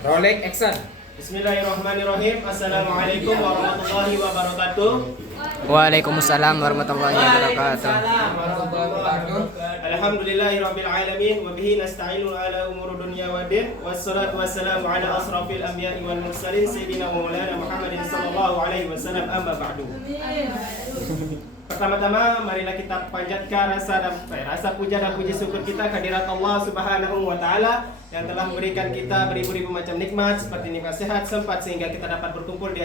Rolling action. Bismillahirrahmanirrahim. Assalamualaikum warahmatullahi wabarakatuh. Waalaikumsalam warahmatullahi wabarakatuh. Alhamdulillahirabbil alamin wa bihi nasta'inu ala umuri dunya waddin. Wassalatu wassalamu ala asrafil anbiya'i wal mursalin sayyidina wa maulana Muhammadin sallallahu alaihi wasallam, amma ba'du. Pertama-tama marilah kita panjatkan rasa puja dan puji syukur kita kehadirat Allah Subhanahu wa taala yang telah memberikan kita beribu-ribu macam nikmat seperti nikmat sehat sempat sehingga kita dapat berkumpul di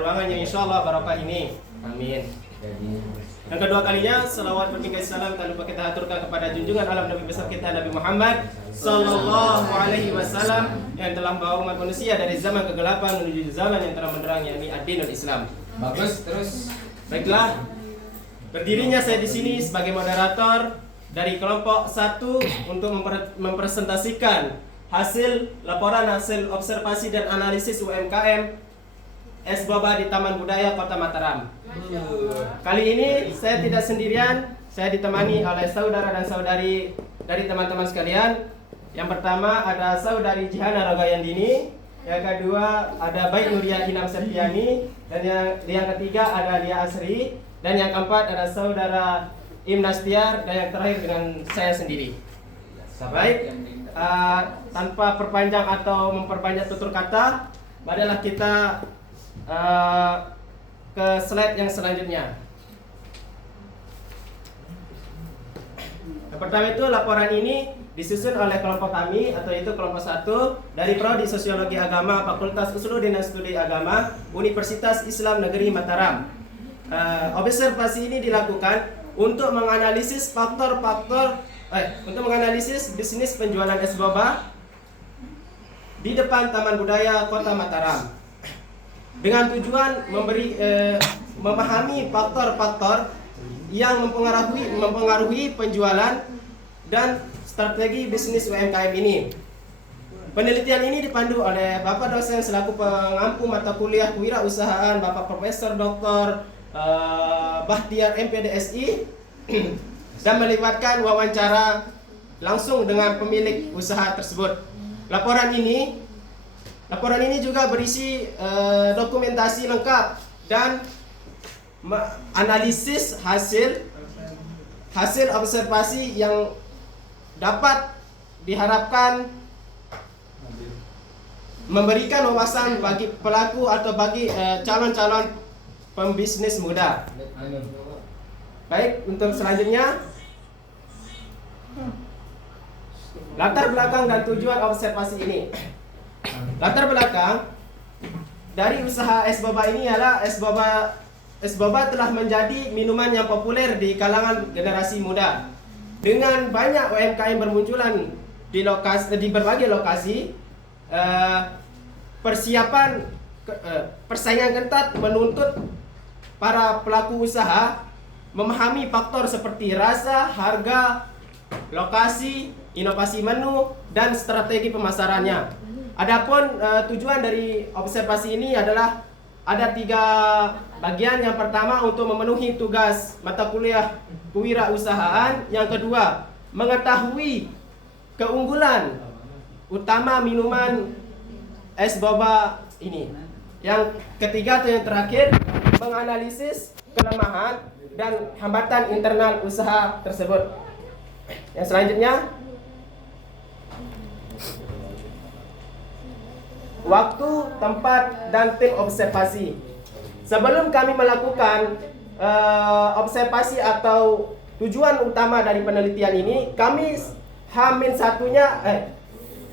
ruangan yang insyaallah barokah ini. Amin. Yang kedua kalinya, salawat bertingkat salam tak lupa kita aturkan kepada junjungan alam Nabi besar kita Nabi Muhammad sallallahu alaihi wasallam yang telah membawa umat manusia dari zaman kegelapan menuju zaman yang terang benderang, yakni ad-dinul Islam. Bagus, terus. Baiklah, berdirinya saya di sini sebagai moderator dari kelompok 1 untuk mempresentasikan hasil laporan hasil observasi dan analisis UMKM es boba di Taman Budaya Kota Mataram. Kali ini saya tidak sendirian, saya ditemani oleh saudara dan saudari dari teman-teman sekalian. Yang pertama ada saudari Jihana Rogayandini, yang kedua ada Baik Nuria Hinam Septiani, dan yang ketiga ada Lia Asri, dan yang keempat ada saudara Im Nastiar, dan yang terakhir dengan saya sendiri. Baik, tanpa perpanjang atau memperbanyak tutur kata, marilah kita ke slide yang selanjutnya. Yang pertama itu laporan ini disusun oleh kelompok kami, atau itu kelompok 1 dari Prodi Sosiologi Agama Fakultas Usuluddin dan Studi Agama Universitas Islam Negeri Mataram. Observasi ini dilakukan untuk menganalisis untuk menganalisis bisnis penjualan es boba di depan Taman Budaya Kota Mataram dengan tujuan memahami faktor-faktor yang mempengaruhi penjualan dan strategi bisnis UMKM ini. Penelitian ini dipandu oleh Bapak dosen selaku pengampu mata kuliah kewirausahaan, Bapak Profesor Dr. Bahtiar MPDSI dan melibatkan wawancara langsung dengan pemilik usaha tersebut. Laporan ini juga berisi dokumentasi lengkap dan analisis hasil observasi yang dapat diharapkan memberikan wawasan bagi pelaku atau bagi calon-calon pembisnis muda. Baik, untuk selanjutnya latar belakang dan tujuan observasi ini. Latar belakang dari usaha es boba ini ialah es boba telah menjadi minuman yang populer di kalangan generasi muda. Dengan banyak UMKM bermunculan di berbagai lokasi, persaingan ketat menuntut para pelaku usaha memahami faktor seperti rasa, harga, lokasi, inovasi menu, dan strategi pemasarannya. Adapun tujuan dari observasi ini adalah ada 3 bagian. Yang pertama untuk memenuhi tugas mata kuliah kewirausahaan. Yang kedua mengetahui keunggulan utama minuman es boba ini. Yang ketiga atau yang terakhir menganalisis kelemahan dan hambatan internal usaha tersebut. Yang selanjutnya, waktu, tempat, dan tim observasi. Sebelum kami melakukan observasi atau tujuan utama dari penelitian ini, kami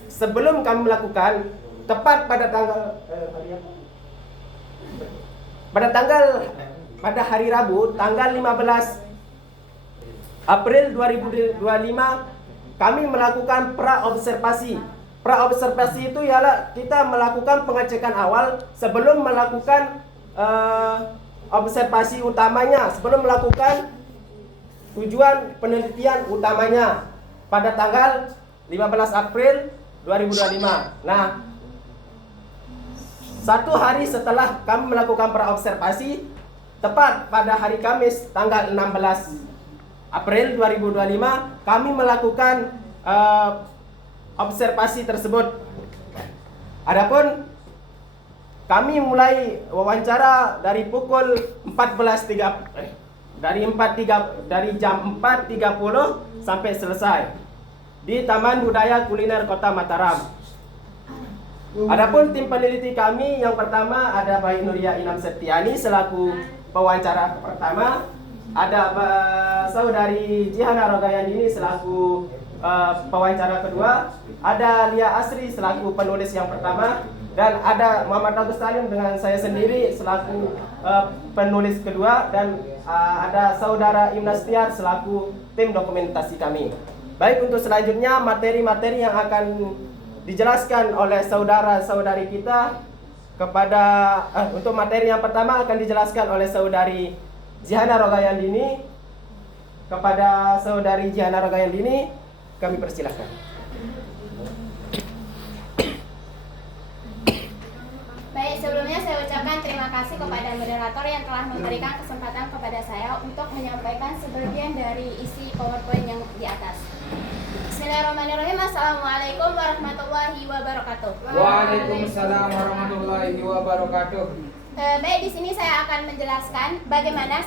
sebelum kami melakukan, tepat pada hari Rabu tanggal 15 April 2025 kami melakukan pra-observasi. Pra-observasi itu ialah kita melakukan pengecekan awal sebelum melakukan observasi utamanya, sebelum melakukan tujuan penelitian utamanya pada tanggal 15 April 2025. Nah, 1 hari setelah kami melakukan pra-observasi, tepat pada hari Kamis tanggal 16 April 2025, kami melakukan observasi tersebut. Adapun kami mulai wawancara dari pukul 14.30 dari jam 4.30 sampai selesai di Taman Budaya Kuliner Kota Mataram. Adapun tim peneliti kami yang pertama ada Bayi Nuria Inam Septiani selaku pewawancara pertama, ada Saudari Jihana Rogayandini selaku pewawancara kedua, ada Lia Asri selaku penulis yang pertama, dan ada Muhammad Agus Salim dengan saya sendiri selaku penulis kedua, dan ada Saudara Imnas Tiar selaku tim dokumentasi kami. Baik, untuk selanjutnya materi-materi yang akan dijelaskan oleh saudara-saudari kita kepada untuk materi yang pertama akan dijelaskan oleh Saudari Jihana Rogayandini. Kepada Saudari Jihana Rogayandini kami persilahkan. Baik, sebelumnya saya ucapkan terima kasih kepada moderator yang telah memberikan kesempatan kepada saya untuk menyampaikan sebagian dari isi PowerPoint yang di atas. Bismillahirrahmanirrahim. Assalamualaikum warahmatullahi wabarakatuh. Waalaikumsalam warahmatullahi wabarakatuh. Baik, di sini saya akan menjelaskan bagaimana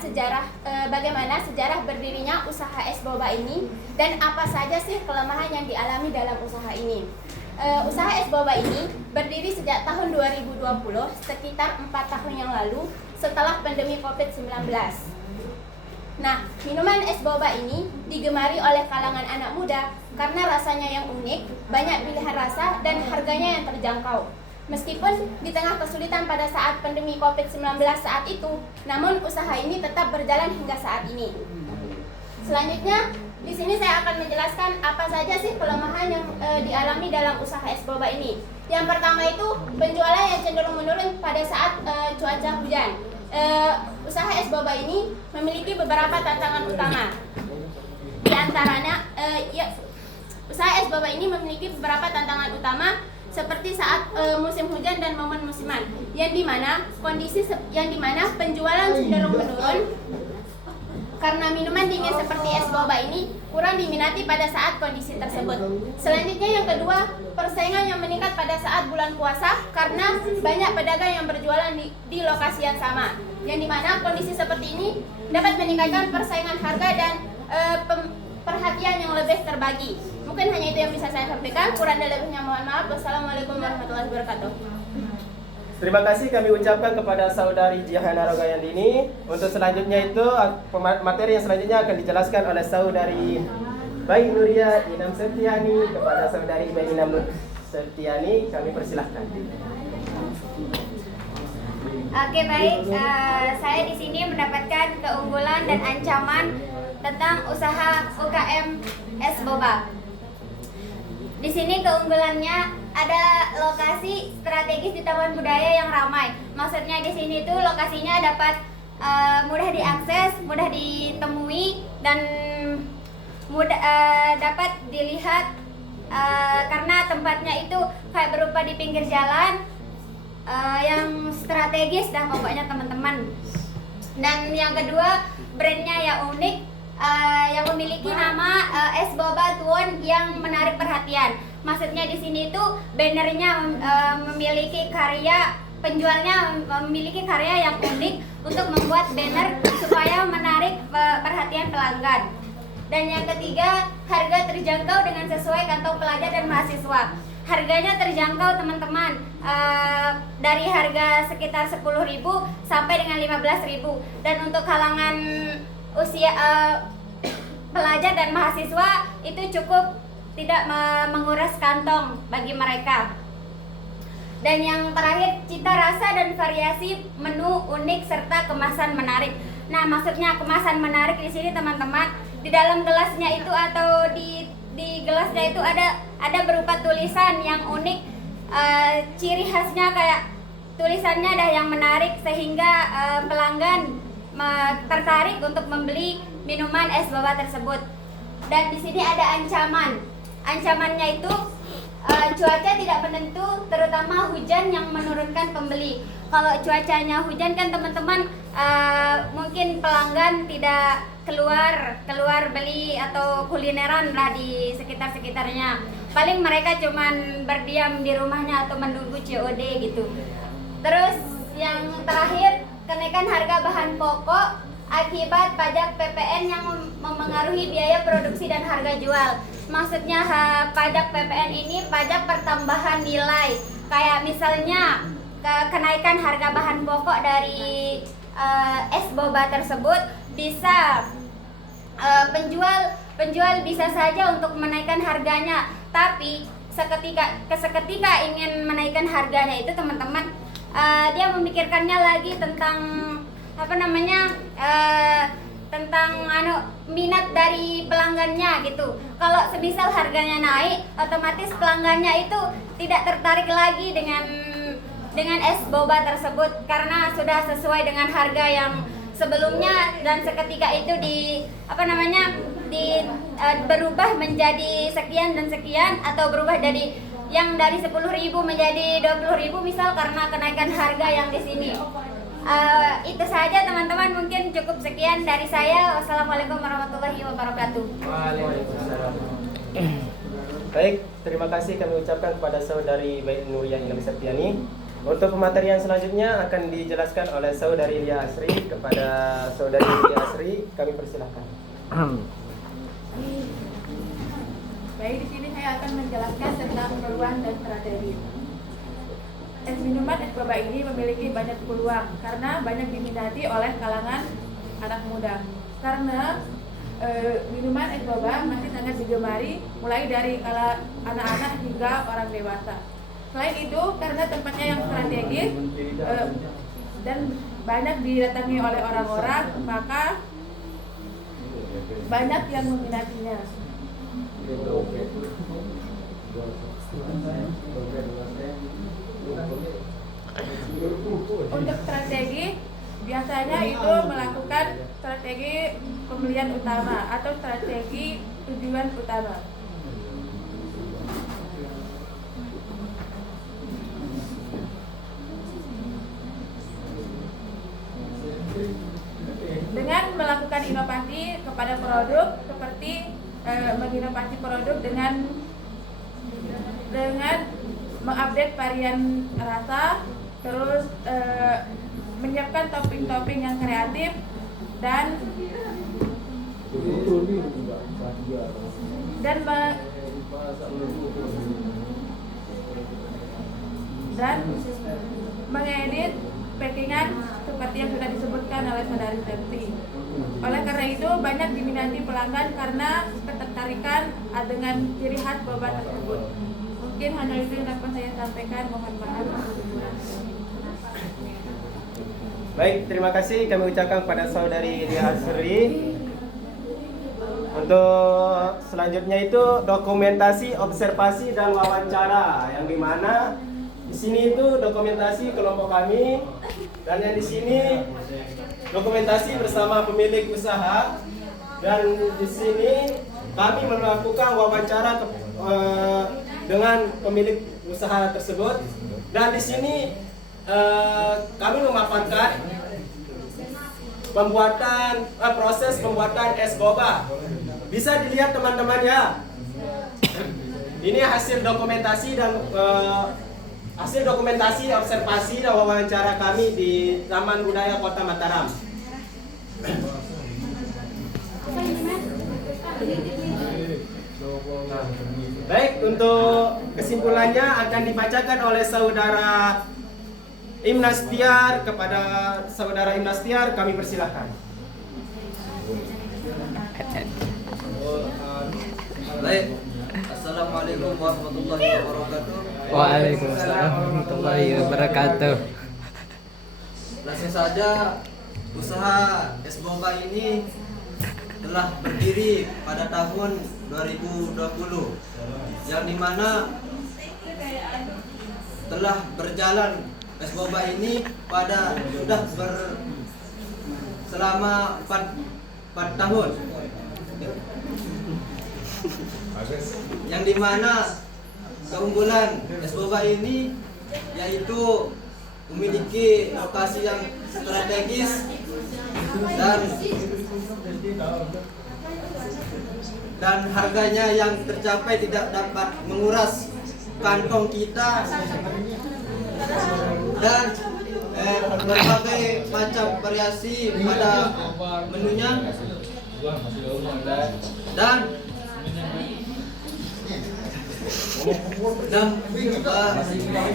sejarah berdirinya usaha es boba ini dan apa saja sih kelemahan yang dialami dalam usaha ini. Usaha es boba ini berdiri sejak tahun 2020, sekitar 4 tahun yang lalu setelah pandemi COVID-19. Nah, minuman es boba ini digemari oleh kalangan anak muda karena rasanya yang unik, banyak pilihan rasa, dan harganya yang terjangkau. Meskipun di tengah kesulitan pada saat pandemi COVID-19 saat itu, namun usaha ini tetap berjalan hingga saat ini. Selanjutnya, di sini saya akan menjelaskan apa saja sih kelemahan yang dialami dalam usaha es boba ini. Yang pertama itu penjualan yang cenderung menurun pada saat cuaca hujan. Usaha es boba ini memiliki beberapa tantangan utama. Di antaranya, usaha es boba ini memiliki beberapa tantangan utama seperti saat musim hujan dan momen musiman, yang dimana penjualan cenderung menurun karena minuman dingin seperti es boba ini kurang diminati pada saat kondisi tersebut. Selanjutnya yang kedua, persaingan yang meningkat pada saat bulan puasa karena banyak pedagang yang berjualan di lokasi yang sama, yang dimana kondisi seperti ini dapat meningkatkan persaingan harga dan perhatian yang lebih terbagi. Mungkin hanya itu yang bisa saya sampaikan, kurang dan lebihnya mohon maaf. Wassalamualaikum warahmatullahi wabarakatuh. Terima kasih kami ucapkan kepada Saudari Jihana Rogayandini. Untuk selanjutnya itu materi yang selanjutnya akan dijelaskan oleh Saudari Bayi Nuria Inam Septiani. Kepada Saudari Bayi Inam Septiani kami persilahkan. Oke, baik. Saya di sini mendapatkan keunggulan dan ancaman tentang usaha UKM es boba. Di sini keunggulannya ada lokasi strategis di Taman Budaya yang ramai. Maksudnya di sini tuh lokasinya dapat mudah diakses, mudah ditemui, dan dapat dilihat karena tempatnya itu kayak berupa di pinggir jalan yang strategis dah pokoknya teman-teman. Dan yang kedua, brandnya yang unik, yang memiliki nama es boba tuon yang menarik perhatian. Maksudnya di sini itu bannernya memiliki karya, penjualnya memiliki karya yang unik untuk membuat banner supaya menarik perhatian pelanggan. Dan yang ketiga, harga terjangkau dengan sesuai kantong pelajar dan mahasiswa. Harganya terjangkau teman-teman, dari harga sekitar 10.000 sampai dengan 15.000. Dan untuk kalangan usia pelajar dan mahasiswa itu cukup tidak menguras kantong bagi mereka. Dan yang terakhir, cita rasa dan variasi menu unik serta kemasan menarik. Nah, maksudnya kemasan menarik di sini teman-teman, di dalam gelasnya itu atau di gelasnya itu ada berupa tulisan yang unik, ciri khasnya kayak tulisannya ada yang menarik sehingga pelanggan tertarik untuk membeli minuman es boba tersebut. Dan di sini ada ancaman. Ancamannya itu cuaca tidak menentu, terutama hujan yang menurunkan pembeli. Kalau cuacanya hujan kan teman-teman, mungkin pelanggan tidak keluar beli atau kulineran lah di sekitar-sekitarnya. paling mereka cuman berdiam di rumahnya atau menunggu COD gitu. Terus yang terakhir, kenaikan harga bahan pokok akibat pajak PPN yang memengaruhi biaya produksi dan harga jual. Maksudnya pajak PPN ini pajak pertambahan nilai. Kayak misalnya kenaikan harga bahan pokok dari es boba tersebut bisa penjual bisa saja untuk menaikkan harganya, tapi seketika ingin menaikkan harganya itu teman-teman dia memikirkannya lagi tentang tentang minat dari pelanggannya gitu. Kalau semisal harganya naik, otomatis pelanggannya itu tidak tertarik lagi dengan es boba tersebut karena sudah sesuai dengan harga yang sebelumnya, dan seketika itu berubah menjadi sekian dan sekian, atau berubah dari yang dari 10.000 menjadi 20.000 misal karena kenaikan harga yang di sini. Itu saja teman-teman, mungkin cukup sekian dari saya. Wassalamualaikum warahmatullahi wabarakatuh. Waalaikumsalam. Baik, terima kasih kami ucapkan kepada saudari Baik Nuriyah Inami Septiani. Untuk pematerian selanjutnya akan dijelaskan oleh saudari Lia Asri. Kepada saudari Lia Asri kami persilahkan. Baik, di sini saya akan menjelaskan tentang peluang dan strategi. Es minuman es boba ini memiliki banyak peluang karena banyak diminati oleh kalangan anak muda. Karena minuman es boba masih sangat digemari mulai dari anak-anak hingga orang dewasa. Selain itu, karena tempatnya yang strategis dan banyak didatangi oleh orang-orang, maka banyak yang meminatinya. Untuk strategi, biasanya itu melakukan strategi pembelian utama atau strategi tujuan utama. Dengan melakukan inovasi kepada produk, seperti menginovasi produk dengan mengupdate varian rasa, terus menyiapkan topping-topping yang kreatif dan mengedit packingan seperti yang sudah disebutkan oleh saudari Septi. Oleh karena itu banyak diminati pelanggan karena ketertarikan dengan ciri khas boba tersebut. Mungkin hanya itu yang dapat saya sampaikan. Mohon maaf. Baik, terima kasih kami ucapkan kepada saudari Lia Asri. Untuk selanjutnya itu dokumentasi, observasi dan wawancara, yang dimana di sini itu dokumentasi kelompok kami, dan yang di sini dokumentasi bersama pemilik usaha, dan di sini kami melakukan wawancara dengan pemilik usaha tersebut, dan di sini kami memaparkan proses pembuatan es boba. Bisa dilihat teman-teman ya. Ini hasil dokumentasi dan observasi dan wawancara kami di Taman Budaya Kota Mataram. Baik, untuk kesimpulannya akan dibacakan oleh saudara Imnastiar. Kepada saudara Imnastiar kami persilahkan. Baik, Assalamualaikum warahmatullahi wabarakatuh. Waalaikumsalam warahmatullahi wabarakatuh. Langsung saja, usaha es boba ini telah berdiri pada tahun 2020, yang dimana telah berjalan es boba ini sudah selama 4 tahun, yang dimana keunggulan es boba ini yaitu memiliki lokasi yang strategis dan harganya yang tercapai tidak dapat menguras kantong kita, dan berbagai macam variasi pada menunya, dan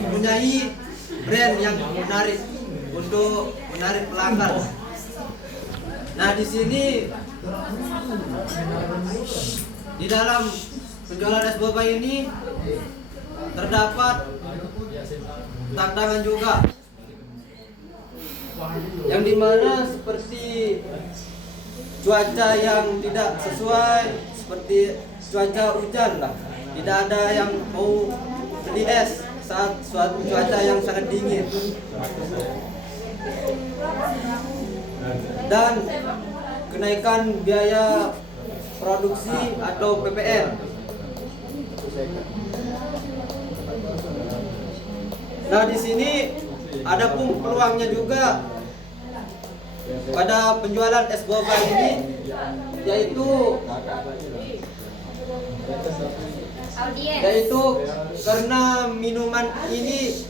mempunyai brand yang menarik untuk menarik pelanggan. Nah, di sini di dalam penjualan es boba ini terdapat tantangan juga, yang dimana seperti cuaca yang tidak sesuai, seperti cuaca hujan lah, tidak ada yang mau beli es saat suatu cuaca yang sangat dingin, dan kenaikan biaya produksi atau PPN. Nah, di sini ada pun peluangnya juga pada penjualan es boba ini, yaitu karena minuman ini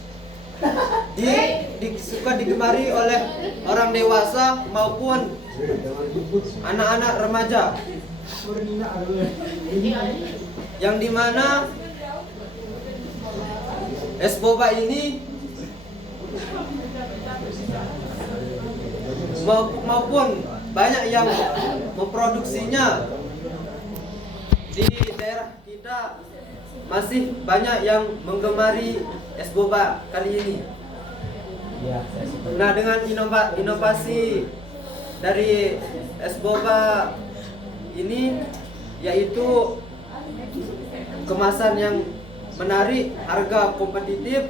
suka digemari oleh orang dewasa maupun anak-anak remaja, yang dimana es boba ini maupun banyak yang memproduksinya di daerah kita, masih banyak yang menggemari es boba kali ini. Nah, dengan inovasi dari es boba ini, yaitu kemasan yang menarik, harga kompetitif,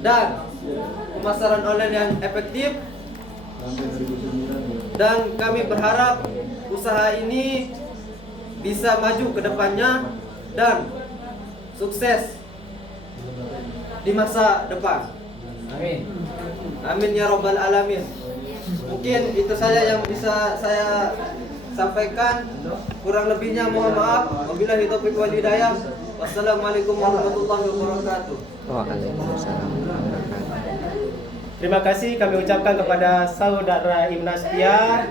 dan pemasaran online yang efektif, dan kami berharap usaha ini bisa maju ke depannya dan sukses di masa depan. Amin. Amin ya robbal alamin. Mungkin itu saja yang bisa saya sampaikan. Kurang lebihnya mohon maaf. Wabillahi taufiq wal hidayah. Wassalamualaikum warahmatullahi wabarakatuh. Waalaikumsalam warahmatullahi wabarakatuh. Terima kasih kami ucapkan kepada saudara Imnas Tiar,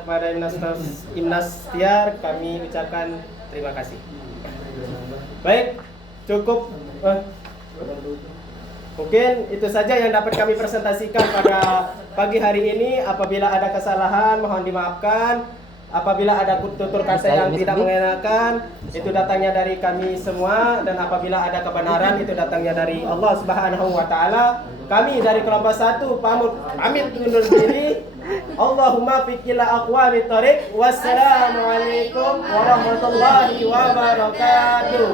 kepada Imnas Tiar kami ucapkan terima kasih. Baik, cukup. Mungkin itu saja yang dapat kami presentasikan pada pagi hari ini. Apabila ada kesalahan mohon dimaafkan. Apabila ada tutur kata yang tidak mengenakan, itu datangnya dari kami semua, dan apabila ada kebenaran itu datangnya dari Allah Subhanahu wa taala. Kami dari kelompok 1 pamit undur diri. Allahumma fikila aqwamit thariq. Wassalamualaikum warahmatullahi wabarakatuh.